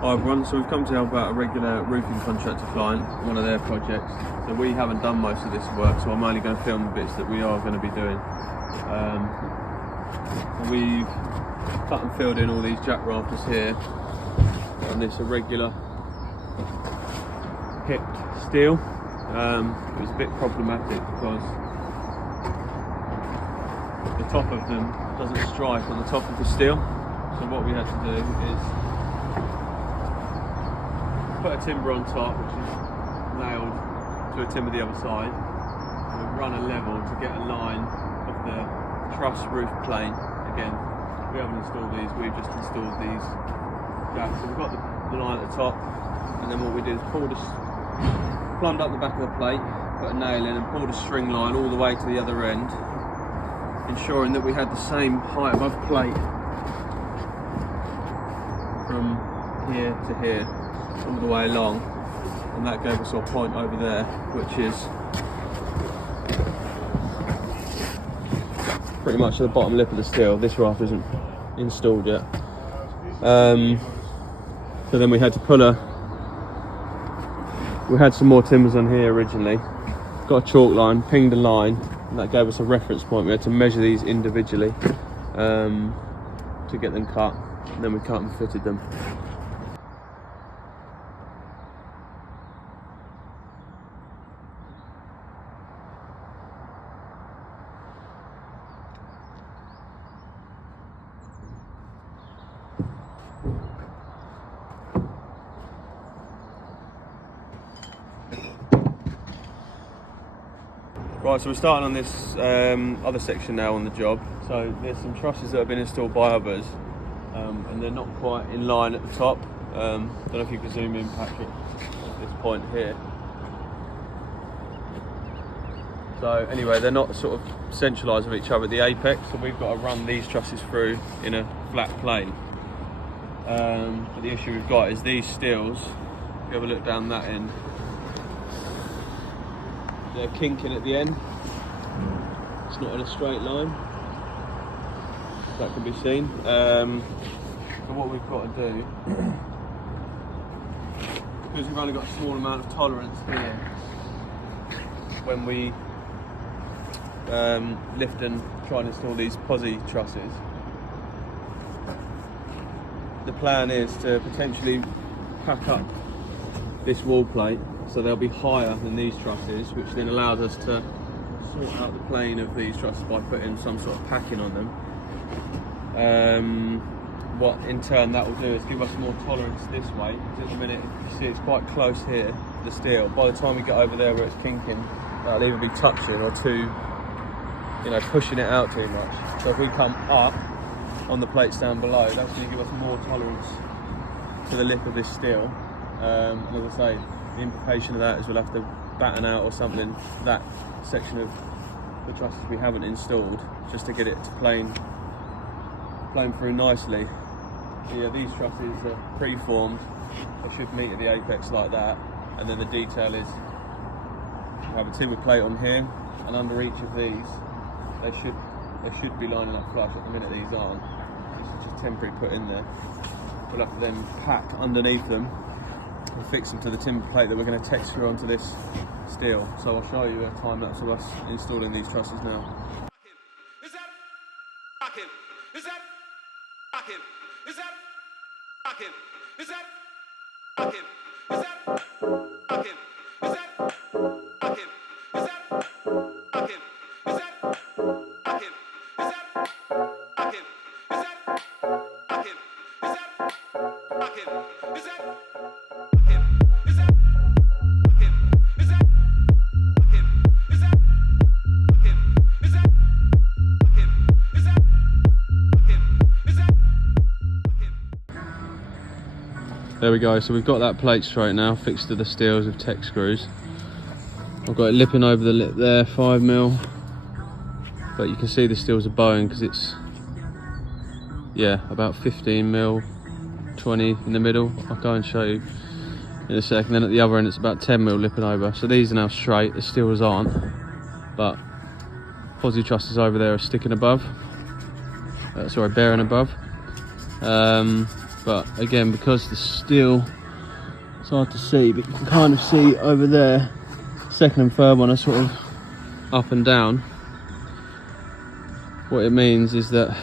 Hi everyone, so we've come to help out a regular roofing contractor client on one of their projects. So we haven't done most of this work, so I'm only going to film the bits that we are going to be doing. We've cut and filled in all these jack rafters here on this irregular hipped steel. It was a bit problematic because the top of them doesn't strike on the top of the steel. So what we had to do is put a timber on top, which is nailed to a timber the other side, and we run a level to get a line of the truss roof plane. Again, we haven't installed these, we've just installed these jacks. So we've got the line at the top, and then what we did is plumbed up the back of the plate, put a nail in and pulled a string line all the way to the other end, ensuring that we had the same height above plate from here to here, all the way along, and that gave us our point over there, which is pretty much at the bottom lip of the steel. This raft isn't installed yet. So then we had to we had some more timbers on here originally, got a chalk line, pinged a line, and that gave us a reference point. We had to measure these individually to get them cut, and then we cut and fitted them. Right, so we're starting on this other section now on the job. So there's some trusses that have been installed by others, and they're not quite in line at the top. Don't know if you can zoom in, Patrick, at this point here. So anyway, they're not sort of centralised with each other at the apex, so we've got to run these trusses through in a flat plane. But the issue we've got is these steels, if you have a look down that end, they're kinking at the end. It's not in a straight line. That can be seen. So what we've got to do, because we've only got a small amount of tolerance here, when we lift and try and install these Posi trusses, the plan is to potentially pack up this wall plate so they'll be higher than these trusses, which then allows us to sort out the plane of these trusses by putting some sort of packing on them. What in turn that will do is give us more tolerance this way, because at the minute you see it's quite close here, the steel. By the time we get over there where it's kinking, that'll either be touching or pushing it out too much. So if we come up on the plates down below, that's going to give us more tolerance to the lip of this steel. And as I say, the implication of that is we'll have to batten out or something that section of the trusses we haven't installed, just to get it to plane through nicely. Yeah, these trusses are pre-formed, they should meet at the apex like that, and then the detail is we have a timber plate on here, and under each of these they should be lining up flush. At the minute these aren't. This is just temporary put in there. We'll have to then pack underneath them and fix them to the timber plate that we're going to texture onto this steel. So I'll show you a time lapse of us installing these trusses now. Is that rocking? Is that rocking? Is that rocking? Is that rocking? Is that rocking? Is that rocking? Is that rocking? Is that rocking? Is that rocking? Is that rocking? Is that rocking? Is that There we go, so we've got that plate straight now, fixed to the steels with tech screws. I've got it lipping over the lip there, 5mm. But you can see the steels are bowing because it's, yeah, about 15mm, 20 in the middle. I'll go and show you in a second. Then at the other end it's about 10mm lipping over. So these are now straight, the steels aren't. But Posi trusses over there are sticking above. Sorry, bearing above. but again, because the steel, it's hard to see, but you can kind of see over there, second and third one are sort of up and down. What it means is that,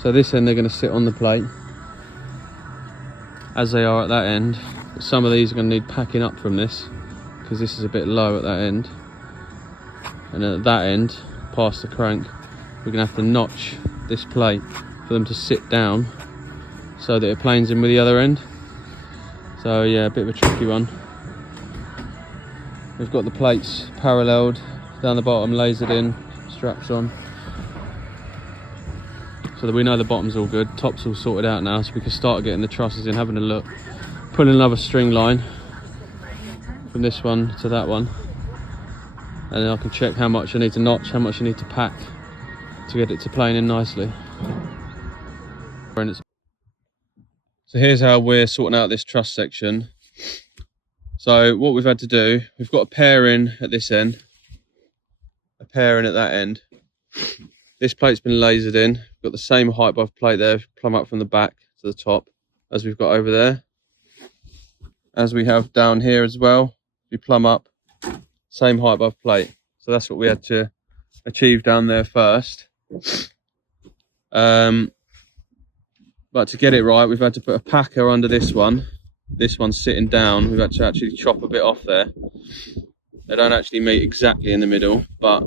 so this end they're going to sit on the plate as they are at that end. But some of these are going to need packing up from this because this is a bit low at that end, and at that end past the crank we're going to have to notch this plate for them to sit down so that it planes in with the other end. So yeah, a bit of a tricky one. We've got the plates paralleled down the bottom, lasered in, straps on, so that we know the bottom's all good. Top's all sorted out now, so we can start getting the trusses in, having a look, pulling another string line from this one to that one, and then I can check how much I need to notch, how much I need to pack to get it to plane in nicely. So here's how we're sorting out this truss section. So what we've had to do, we've got a pair in at this end, a pair in at that end. This plate's been lasered in. We've got the same height above plate there, plumb up from the back to the top as we've got over there. As we have down here as well, we plumb up, same height above plate. So that's what we had to achieve down there first. But to get it right, we've had to put a packer under this one. This one's sitting down. We've had to actually chop a bit off there. They don't actually meet exactly in the middle, but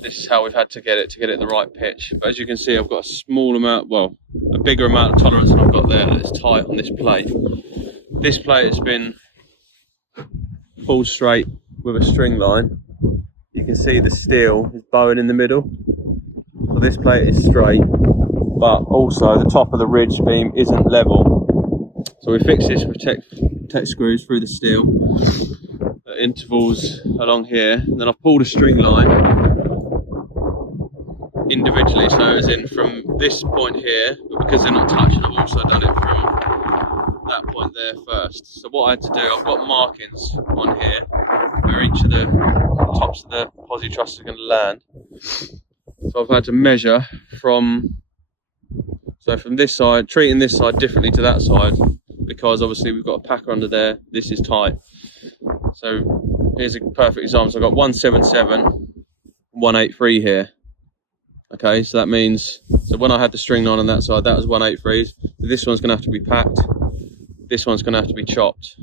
this is how we've had to get it the right pitch. But as you can see, I've got a small amount, well, a bigger amount of tolerance than I've got there that's tight on this plate. This plate has been pulled straight with a string line. You can see the steel is bowing in the middle. So this plate is straight, but also the top of the ridge beam isn't level. So we fix this with tech screws through the steel at intervals along here, and then I've pulled a string line individually, so as in from this point here, but because they're not touching, I've also done it from that point there first. So what I had to do, I've got markings on here where each of the tops of the Posi trusses are going to land. So I've had to measure from this side, treating this side differently to that side, because obviously we've got a packer under there, this is tight. So here's a perfect example. So I've got 177, 183 here. Okay, so that means, so when I had the string line on that side, that was 183. This one's going to have to be packed. This one's going to have to be chopped.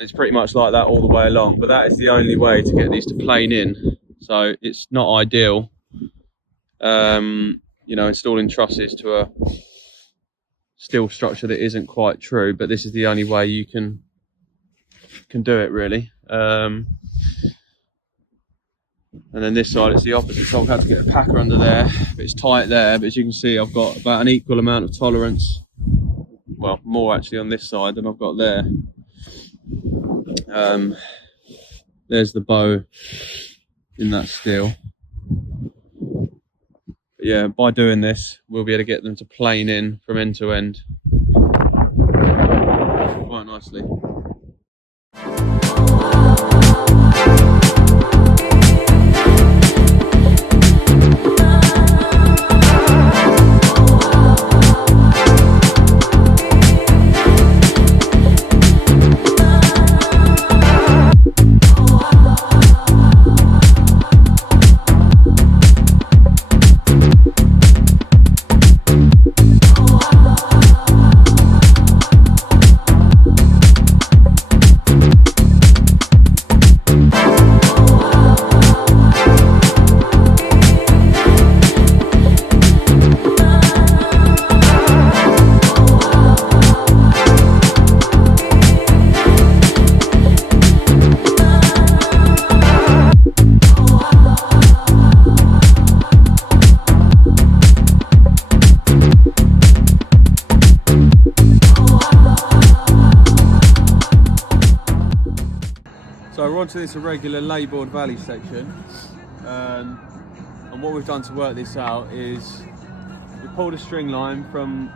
It's pretty much like that all the way along, but that is the only way to get these to plane in. So it's not ideal, you know, installing trusses to a steel structure that isn't quite true, but this is the only way you can do it, really. And then this side, it's the opposite. So I've had to get a packer under there, but it's tight there. But as you can see, I've got about an equal amount of tolerance. Well, more actually on this side than I've got there. There's the bow in that steel. But yeah, by doing this, we'll be able to get them to plane in from end to end quite nicely. So we're onto this irregular layboard valley section, and what we've done to work this out is we pulled a string line from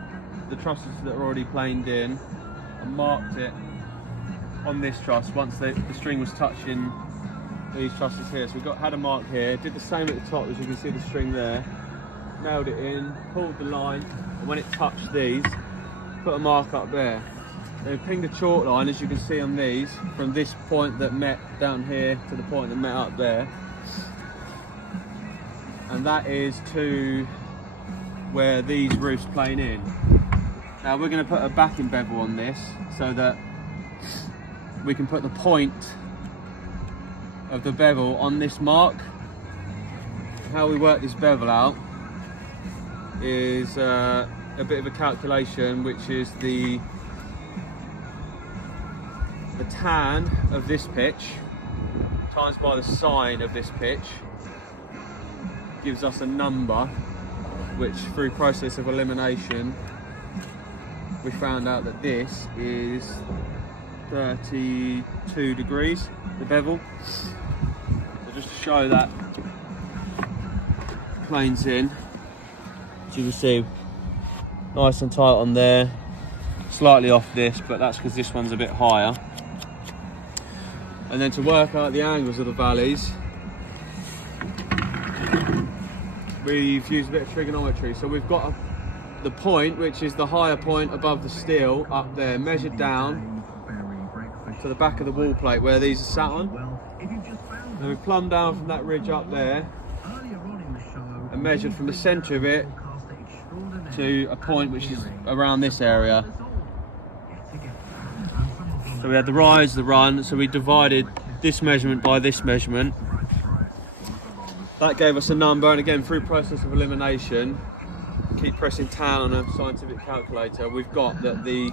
the trusses that are already planed in and marked it on this truss once the string was touching these trusses here. So we had a mark here, did the same at the top, as you can see the string there, nailed it in, pulled the line, and when it touched these, put a mark up there. They pinged a chalk line, as you can see on these, from this point that met down here to the point that met up there. And that is to where these roofs plane in. Now we're going to put a backing bevel on this so that we can put the point of the bevel on this mark. How we work this bevel out is a bit of a calculation, which is the tan of this pitch times by the sine of this pitch gives us a number, which through process of elimination we found out that this is 32 degrees, the bevel. So just to show that planes in, as you can see, nice and tight on there, slightly off this, but that's because this one's a bit higher. And then to work out the angles of the valleys, we've used a bit of trigonometry. So we've got the point, which is the higher point above the steel up there, measured down to the back of the wall plate where these are sat on. And we plumbed down from that ridge up there and measured from the centre of it to a point which is around this area. So we had the rise, the run, so we divided this measurement by this measurement. That gave us a number, and again, through process of elimination, keep pressing tan on a scientific calculator, we've got that the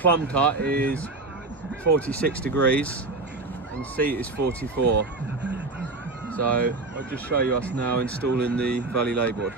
plumb cut is 46 degrees and the seat is 44. So I'll just show you us now installing the valley layboard.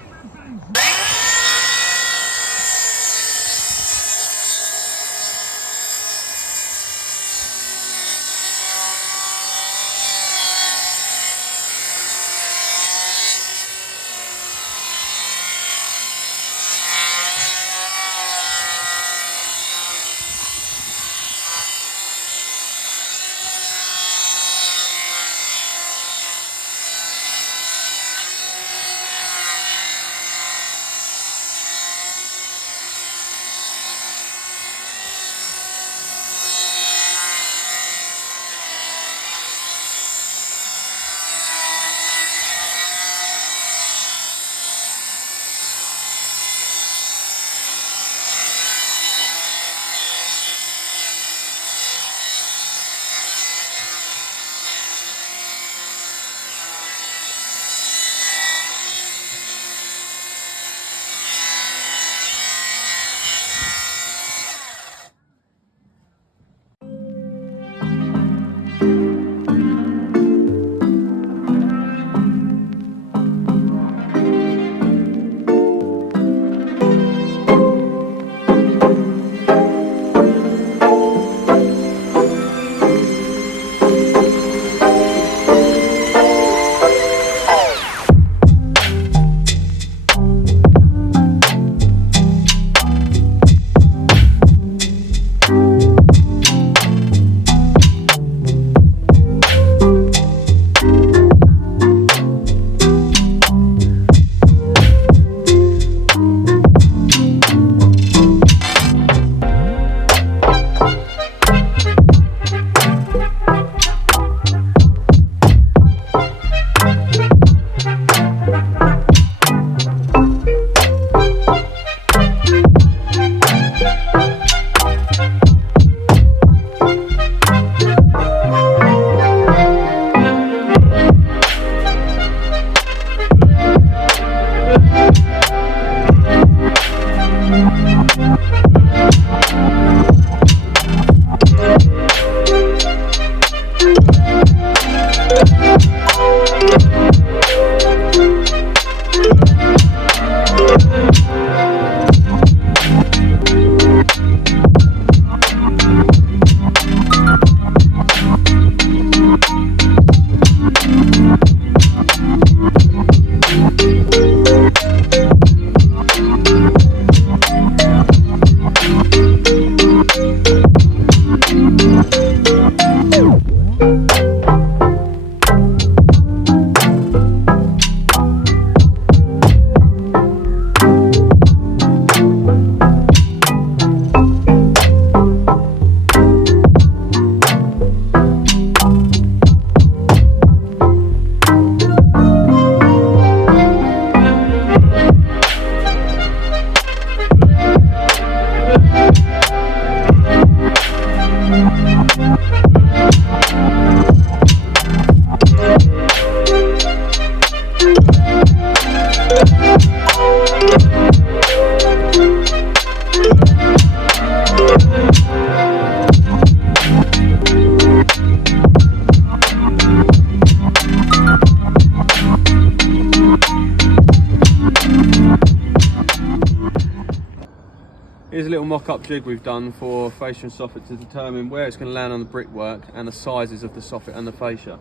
Here's a little mock-up jig we've done for fascia and soffit to determine where it's going to land on the brickwork and the sizes of the soffit and the fascia.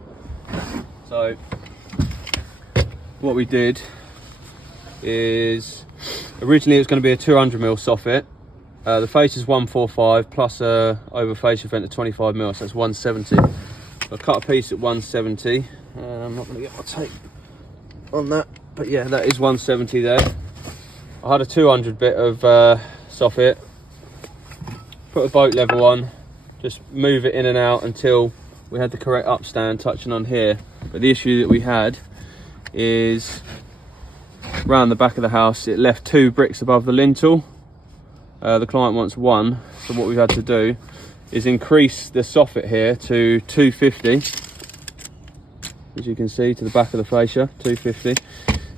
So what we did is, originally it was going to be a 200mm soffit. The fascia is 145 plus a over fascia vent of 25mm, so that's 170. So I cut a piece at 170. I'm not going to get my tape on that, but yeah, that is 170 there. I had a 200 bit of soffit, put a boat level on, just move it in and out until we had the correct upstand touching on here. But the issue that we had is around the back of the house, it left 2 bricks above the lintel. The client wants 1, so what we've had to do is increase the soffit here to 250, as you can see, to the back of the fascia, 250.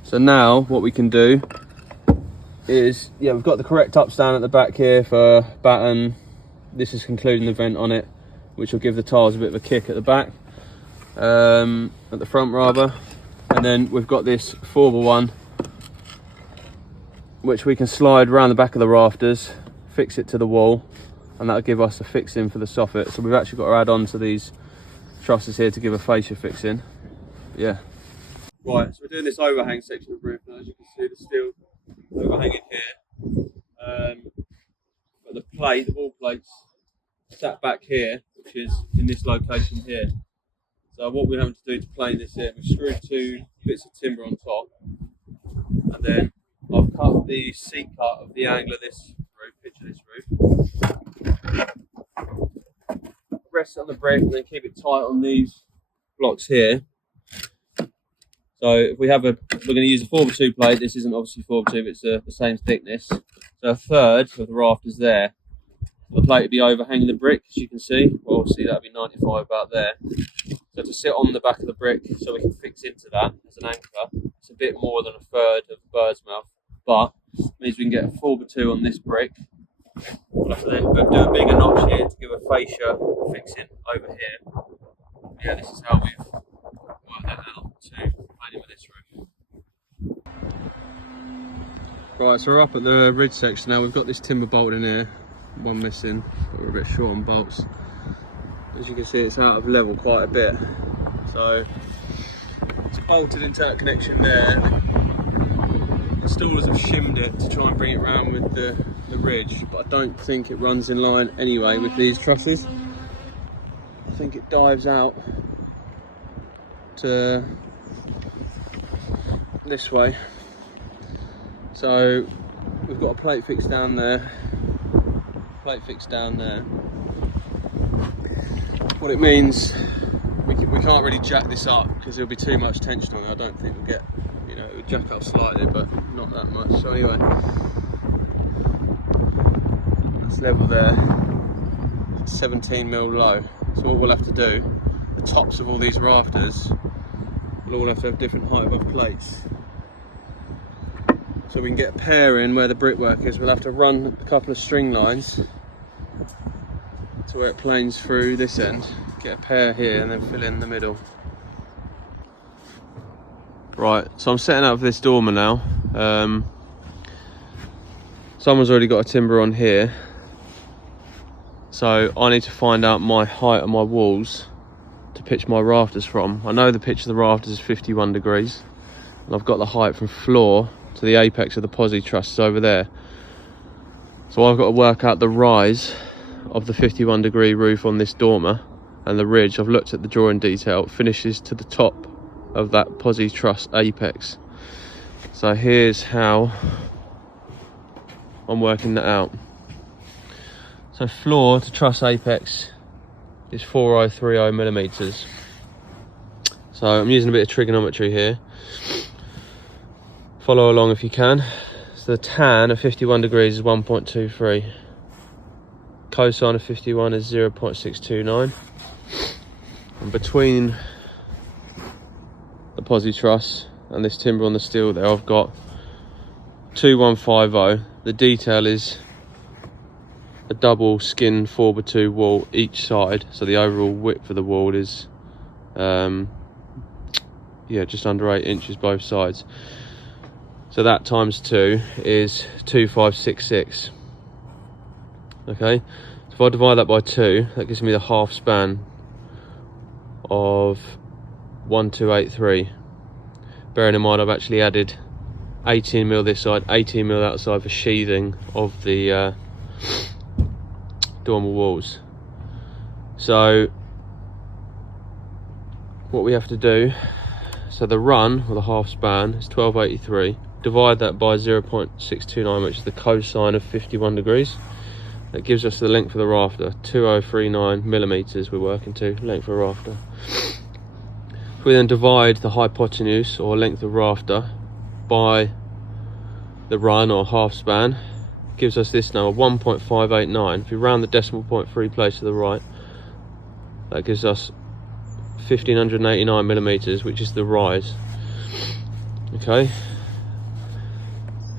So now what we can do is, yeah, we've got the correct upstand at the back here for batten. This is concluding the vent on it, which will give the tiles a bit of a kick at the back, at the front rather. And then we've got this 4x1, which we can slide around the back of the rafters, fix it to the wall, and that'll give us a fixing for the soffit. So we've actually got to add on to these trusses here to give a fascia fixing. Yeah. Right, so we're doing this overhang section of roof, and as you can see, the steel overhanging here. But the plate, the wall plate's sat back here, which is in this location here. So what we're having to do to plane this in, we've screwed 2 bits of timber on top, and then I've cut the seat cut of the angle of this roof, picture this roof. Rest it on the brick and then keep it tight on these blocks here. So if we have we're going to use a 4x2 plate. This isn't obviously 4x2, but it's the same thickness. So a third of the rafters there. The plate would be overhanging the brick, as you can see. Well, obviously that would be 95 about there. So to sit on the back of the brick so we can fix into that as an anchor, it's a bit more than a third of the bird's mouth, but it means we can get a 4x2 on this brick. We'll have to then do a bigger notch here to give a fascia fixing over here. Yeah, this is how we've worked that out to plane with this roof. Right, so we're up at the ridge section now. We've got this timber bolt in here, one missing, but we're a bit short on bolts. As you can see, it's out of level quite a bit. So it's bolted into that connection there. The installers have shimmed it to try and bring it around with the ridge, but I don't think it runs in line anyway with these trusses. I think it dives out to this way. So we've got a plate fixed down there, plate fixed down there. What it means, we can't really jack this up because there'll be too much tension on it. I don't think we'll get, you know, it'll jack up slightly, but not that much. So anyway, it's level there, 17mm low. So what we'll have to do, the tops of all these rafters will all have to have different height above plates. So we can get a pair in where the brickwork is. We'll have to run a couple of string lines to where it planes through this end, get a pair here and then fill in the middle. Right, so I'm setting up this dormer now. Someone's already got a timber on here, so I need to find out my height of my walls to pitch my rafters from. I know the pitch of the rafters is 51 degrees, and I've got the height from floor to the apex of the Posi trusses over there. So I've got to work out the rise of the 51 degree roof on this dormer, and the ridge, I've looked at the drawing detail, it finishes to the top of that Posi truss apex. So here's how I'm working that out. So floor to truss apex is 4030 millimeters. So I'm using a bit of trigonometry here. Follow along if you can. So the tan of 51 degrees is 1.23. Cosine of 51 is 0.629. And between the Posi truss and this timber on the steel there, I've got 2150. The detail is a double skin 4x2 wall each side, so the overall width of the wall is just under 8 inches both sides. So that times 2 is 2566. Okay, so if I divide that by 2, that gives me the half span of 1283. Bearing in mind I've actually added 18mm this side, 18mm that side for sheathing of the dormer walls. So what we have to do, so the run, or the half span, is 1283. Divide that by 0.629, which is the cosine of 51 degrees. That gives us the length of the rafter, 2039mm we're working to, length of rafter. If we then divide the hypotenuse, or length of rafter, by the run, or half span, gives us this number, 1.589. If you round the decimal point 3 places to the right, that gives us 1589mm, which is the rise. Okay,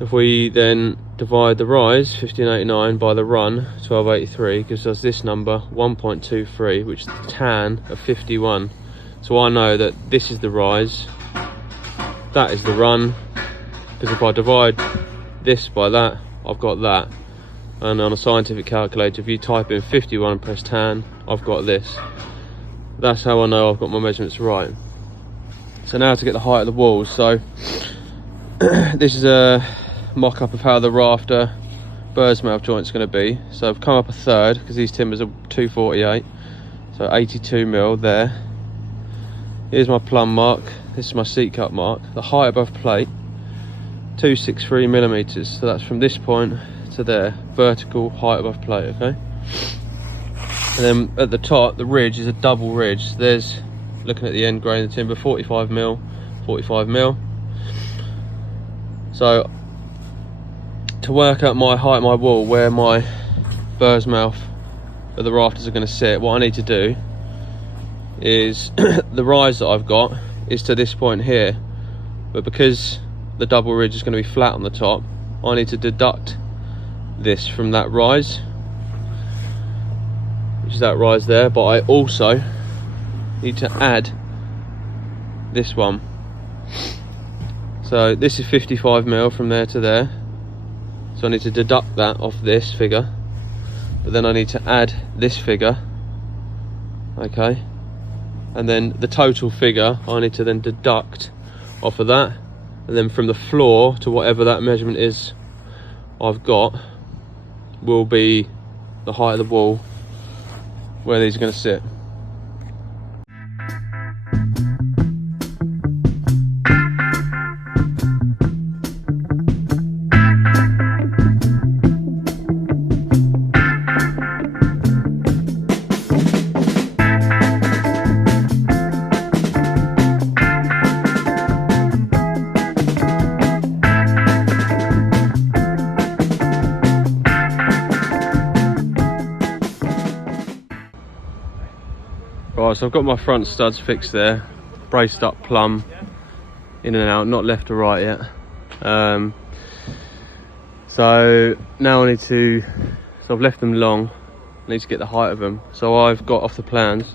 if we then divide the rise, 1589, by the run, 1283, gives us this number, 1.23, which is the tan of 51. So I know that this is the rise, that is the run, because if I divide this by that, I've got that. And on a scientific calculator, if you type in 51 and press tan, I've got this. That's how I know I've got my measurements right. So now to get the height of the walls. So this is a mock-up of how the rafter bird's mouth joint is going to be. So I've come up a third, because these timbers are 248, so 82mm there. Here's my plumb mark, this is my seat cut mark. The height above plate, 263mm, so that's from this point to there, vertical height above plate, okay? And then at the top, the ridge is a double ridge. So there's, looking at the end grain of the timber, 45mm, 45mm. So to work out my height of my wall, where my bird's mouth of the rafters are going to sit, what I need to do is the rise that I've got is to this point here, but because the double ridge is going to be flat on the top, I need to deduct this from that rise, which is that rise there, but I also need to add this one. So this is 55mm from there to there, so I need to deduct that off this figure, but then I need to add this figure, okay, and then the total figure I need to then deduct off of that, and then from the floor to whatever that measurement is I've got will be the height of the wall where these are going to sit. Right, so I've got my front studs fixed there, braced up plumb, in and out, not left or right yet. So now I need to, so I've left them long, I need to get the height of them. So I've got off the plans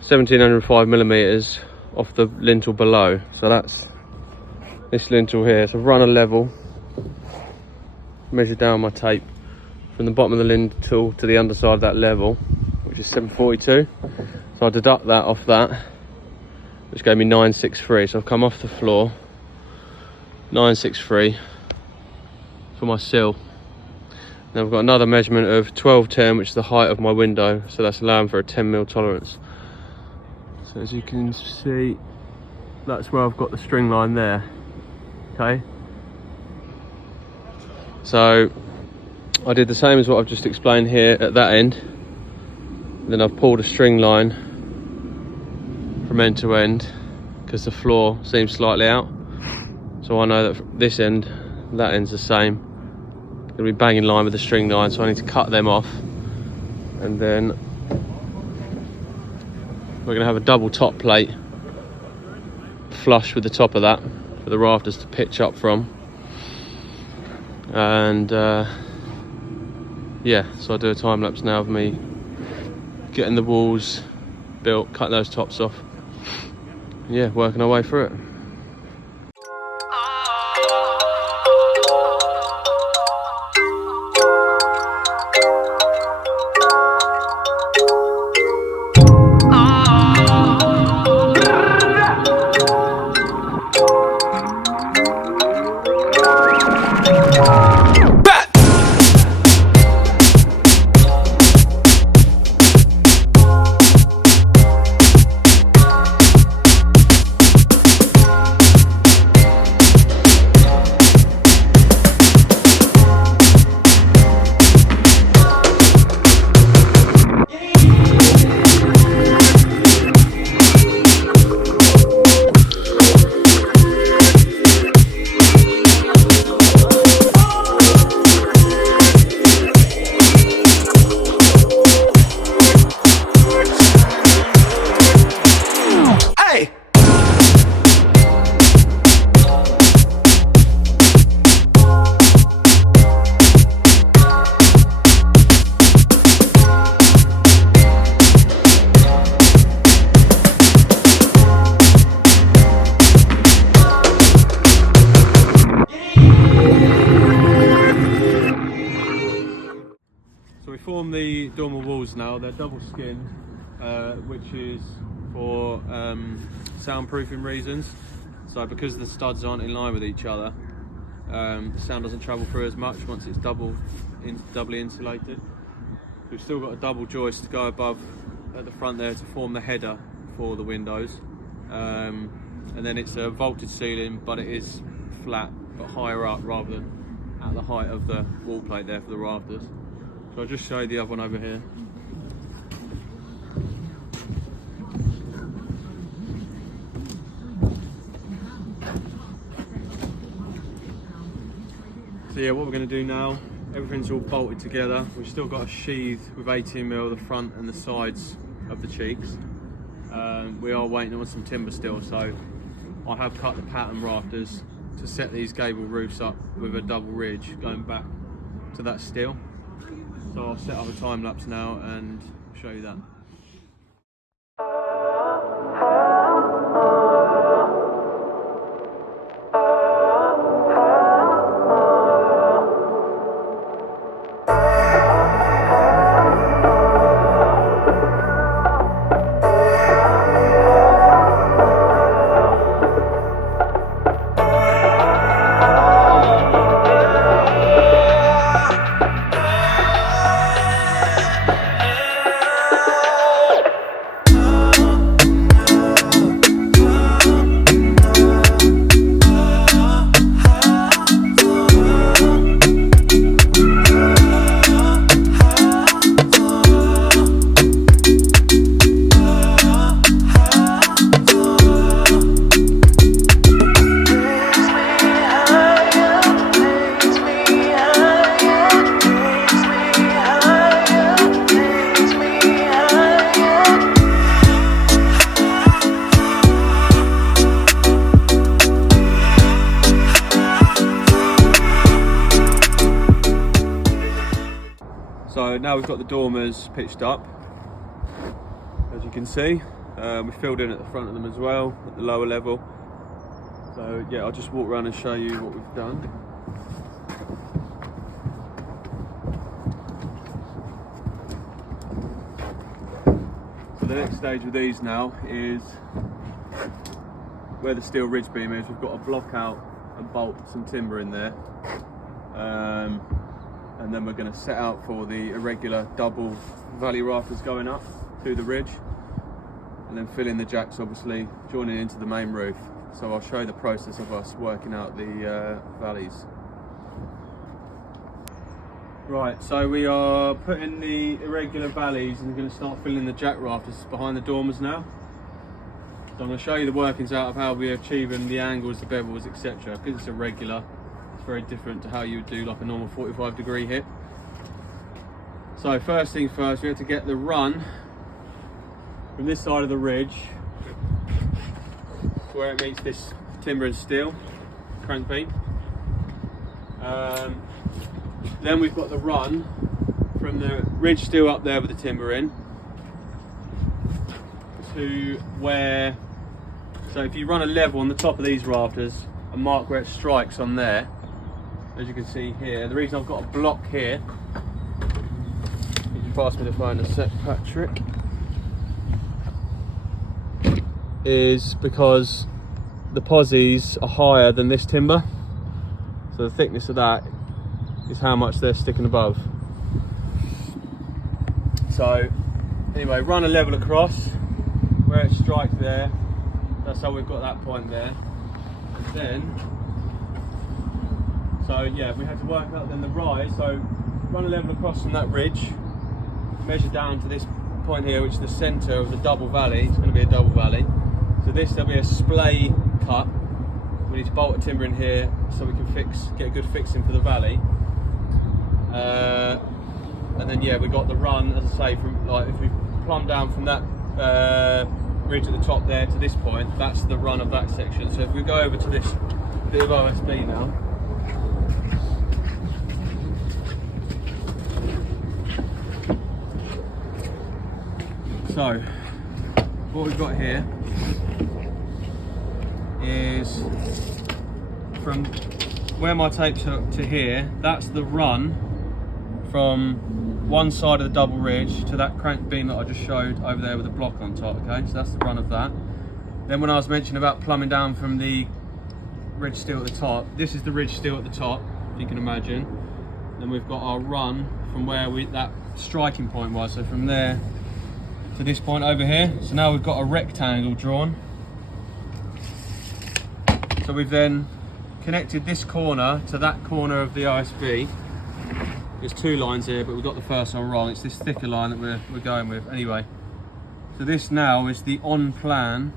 1705mm off the lintel below. So that's this lintel here. So I've run a level, measured down my tape from the bottom of the lintel to the underside of that level, which is 742. So I deduct that off that, which gave me 963. So I've come off the floor, 963 for my sill. Then I've got another measurement of 1210, which is the height of my window. So that's allowing for a 10mm tolerance. So as you can see, that's where I've got the string line there. Okay. So I did the same as what I've just explained here at that end. Then I've pulled a string line from end to end because the floor seems slightly out. So I know that from this end, that end's the same. Going to be bang in line with the string line, so I need to cut them off. And then we're going to have a double top plate flush with the top of that for the rafters to pitch up from. And yeah, so I'll do a time lapse now of me getting the walls built, cutting those tops off. Yeah, working our way through it. form the dormer walls now. They're double skinned, which is for soundproofing reasons. So because the studs aren't in line with each other, the sound doesn't travel through as much once it's doubly insulated. We've still got a double joist to go above at the front there to form the header for the windows. And then it's a vaulted ceiling, but it is flat, but higher up rather than at the height of the wall plate there for the rafters. So I'll just show you the other one over here. So yeah, what we're going to do now, everything's all bolted together. We've still got a sheath with 18mm the front and the sides of the cheeks. We are waiting on some timber still, so I have cut the pattern rafters to set these gable roofs up with a double ridge going back to that steel. So I'll set up a time lapse now and show you that. So now we've got the dormers pitched up, as you can see. We filled in at the front of them as well, at the lower level. So yeah, I'll just walk around and show you what we've done. So the next stage with these now is where the steel ridge beam is. We've got to block out and bolt some timber in there. And then we're going to set out for the irregular double valley rafters going up to the ridge, and then fill in the jacks, obviously joining into the main roof. So I'll show you the process of us working out the valleys. Right, so we are putting the irregular valleys and we're going to start filling the jack rafters behind the dormers now. So I'm going to show you the workings out of how we're achieving the angles, the bevels, etc. Because it's irregular, it's very different to how you would do like a normal 45-degree hip. So first thing first, we have to get the run from this side of the ridge to where it meets this timber and steel crank beam. Then we've got the run from the ridge steel up there with the timber in to where, so if you run a level on the top of these rafters and mark where it strikes on there, as you can see here, the reason I've got a block here, you pass me the phone a sec, Patrick, is because the Posis are higher than this timber, so the thickness of that is how much they're sticking above. So anyway, run a level across where it strikes there, that's how we've got that point there. And then, so yeah, we had to work out then the rise, so run a level across from that ridge, measure down to this point here, which is the centre of the double valley. It's going to be a double valley. So this, there'll be a splay cut. We need to bolt a timber in here so we can get a good fixing for the valley. And then yeah, we got the run, as I say, from like if we plumb down from that ridge at the top there to this point, that's the run of that section. So if we go over to this bit of OSB now. So what we've got here is from where my tape's hooked to here, that's the run from one side of the double ridge to that crank beam that I just showed over there with the block on top, okay? So that's the run of that. Then when I was mentioning about plumbing down from the ridge steel at the top, this is the ridge steel at the top, if you can imagine. Then we've got our run from where that striking point was, so from there to this point over here. So now we've got a rectangle drawn. So we've then connected this corner to that corner of the OSB. There's two lines here, but we've got the first one wrong. It's this thicker line that we're going with. Anyway, so this now is the on-plan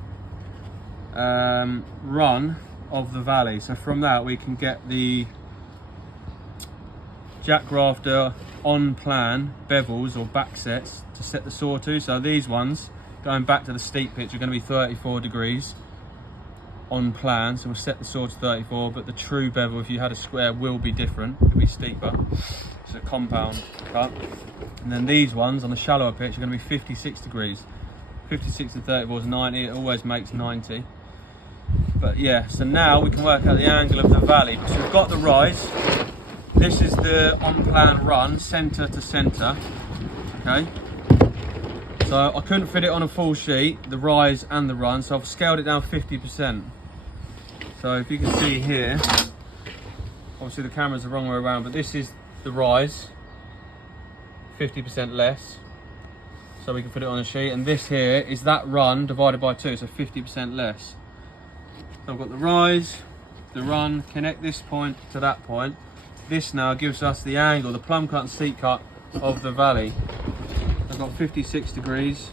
run of the valley. So from that we can get the jack rafter on-plan bevels or back sets to set the saw to. So these ones, going back to the steep pitch, are going to be 34 degrees on plan, so we'll set the saw to 34, but the true bevel, if you had a square, will be different. It'll be steeper. It's a compound cut. And then these ones on the shallower pitch are going to be 56 degrees. 56 to 34 is 90. It always makes 90. But yeah, so now we can work out the angle of the valley. So we've got the rise. This is the on-plan run, centre to centre. Okay. So I couldn't fit it on a full sheet, the rise and the run, so I've scaled it down 50%. So if you can see here, obviously the camera's the wrong way around, but this is the rise, 50% less, so we can put it on a sheet. And this here is that run divided by 2, so 50% less. So I've got the rise, the run, connect this point to that point. This now gives us the angle, the plumb cut and seat cut of the valley. I've got 56 degrees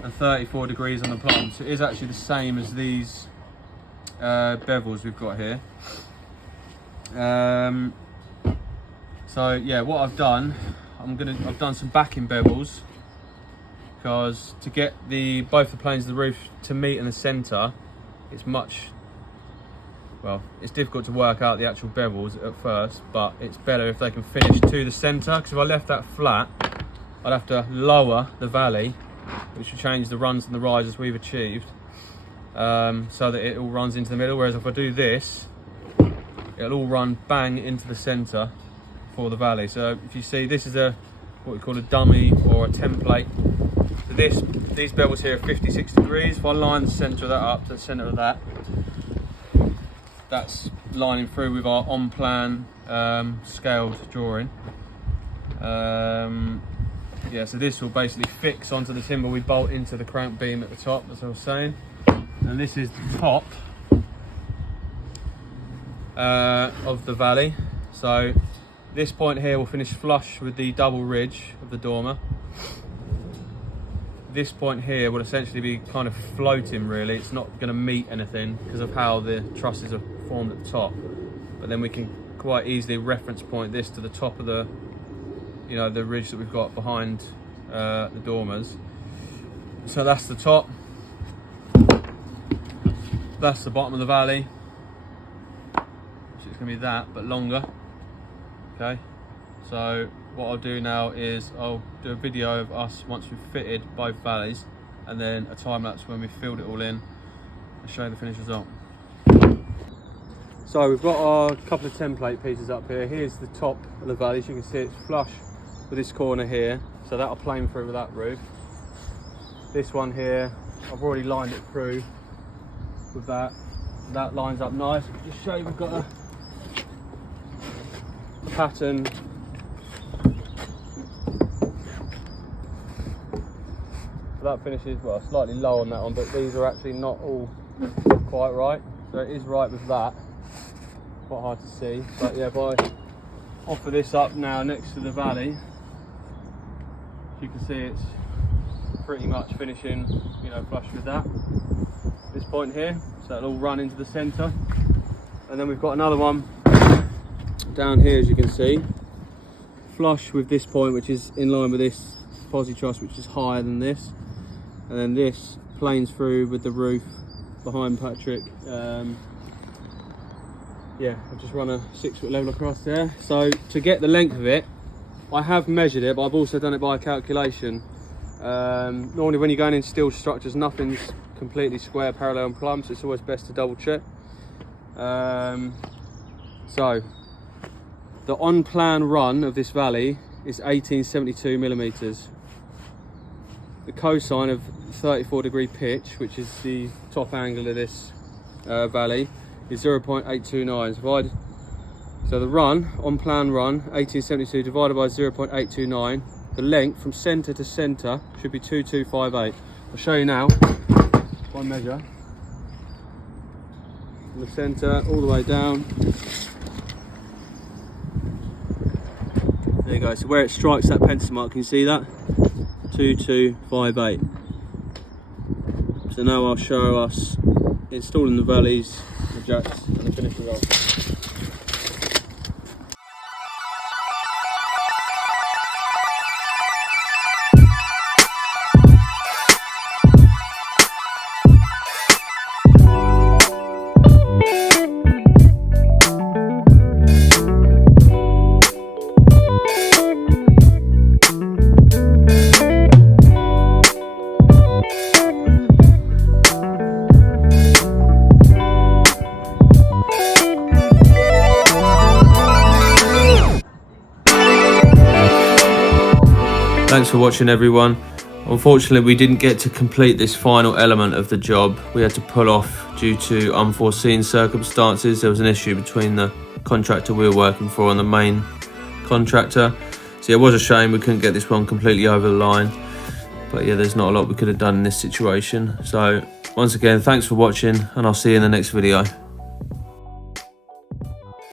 and 34 degrees on the plumb, so it is actually the same as these bevels we've got here. So yeah, what I've done, I've done some backing bevels, because to get both the planes of the roof to meet in the centre, it's it's difficult to work out the actual bevels at first, but it's better if they can finish to the centre, because if I left that flat, I'd have to lower the valley, which will change the runs and the rises we've achieved, so that it all runs into the middle. Whereas if I do this, it'll all run bang into the centre for the valley. So if you see, this is what we call a dummy or a template. So these bevels here are 56 degrees. If I line the centre of that up to the centre of that, that's lining through with our on-plan scaled drawing. Yeah, so this will basically fix onto the timber we bolt into the crank beam at the top, as I was saying. And this is the top of the valley. So this point here will finish flush with the double ridge of the dormer. This point here will essentially be kind of floating, really. It's not going to meet anything because of how the trusses are formed at the top. But then we can quite easily reference point this to the top of the the ridge that we've got behind the dormers. So that's the top, that's the bottom of the valley, so it's going to be that but longer. Okay, so what I'll do now is I'll do a video of us once we've fitted both valleys, and then a time lapse when we've filled it all in and show you the finished result. So we've got our couple of template pieces up here. Here's the top of the valley. As you can see, it's flush with this corner here, so that'll plane through with that roof. This one here, I've already lined it through with that. That lines up nice. I'll just show you, we've got a pattern. That finishes, well, slightly low on that one, but these are actually not all quite right. So it is right with that. Quite hard to see, but yeah, if I offer this up now next to the valley, you can see it's pretty much finishing, flush with that. This point here, so it'll all run into the centre. And then we've got another one down here, as you can see, flush with this point, which is in line with this Posi truss, which is higher than this. And then this planes through with the roof behind Patrick. Yeah, I've just run a 6-foot level across there. So to get the length of it, I have measured it, but I've also done it by calculation. Normally when you're going in steel structures, nothing's completely square, parallel and plumb, so it's always best to double check. So the on-plan run of this valley is 1872 millimeters. The cosine of 34° pitch, which is the top angle of this valley, is 0.829. So the run, on plan run, 1872 divided by 0.829, the length from centre to centre should be 2258. I'll show you now, by measure. From the centre all the way down. There you go, so where it strikes that pencil mark, can you see that? 2258. So now I'll show us installing the valleys, the jacks and the finishing off. Thanks for watching, everyone. Unfortunately, we didn't get to complete this final element of the job. We had to pull off due to unforeseen circumstances. There was an issue between the contractor we were working for and the main contractor. So yeah, it was a shame we couldn't get this one completely over the line. But yeah, there's not a lot we could have done in this situation. So once again, thanks for watching, and I'll see you in the next video.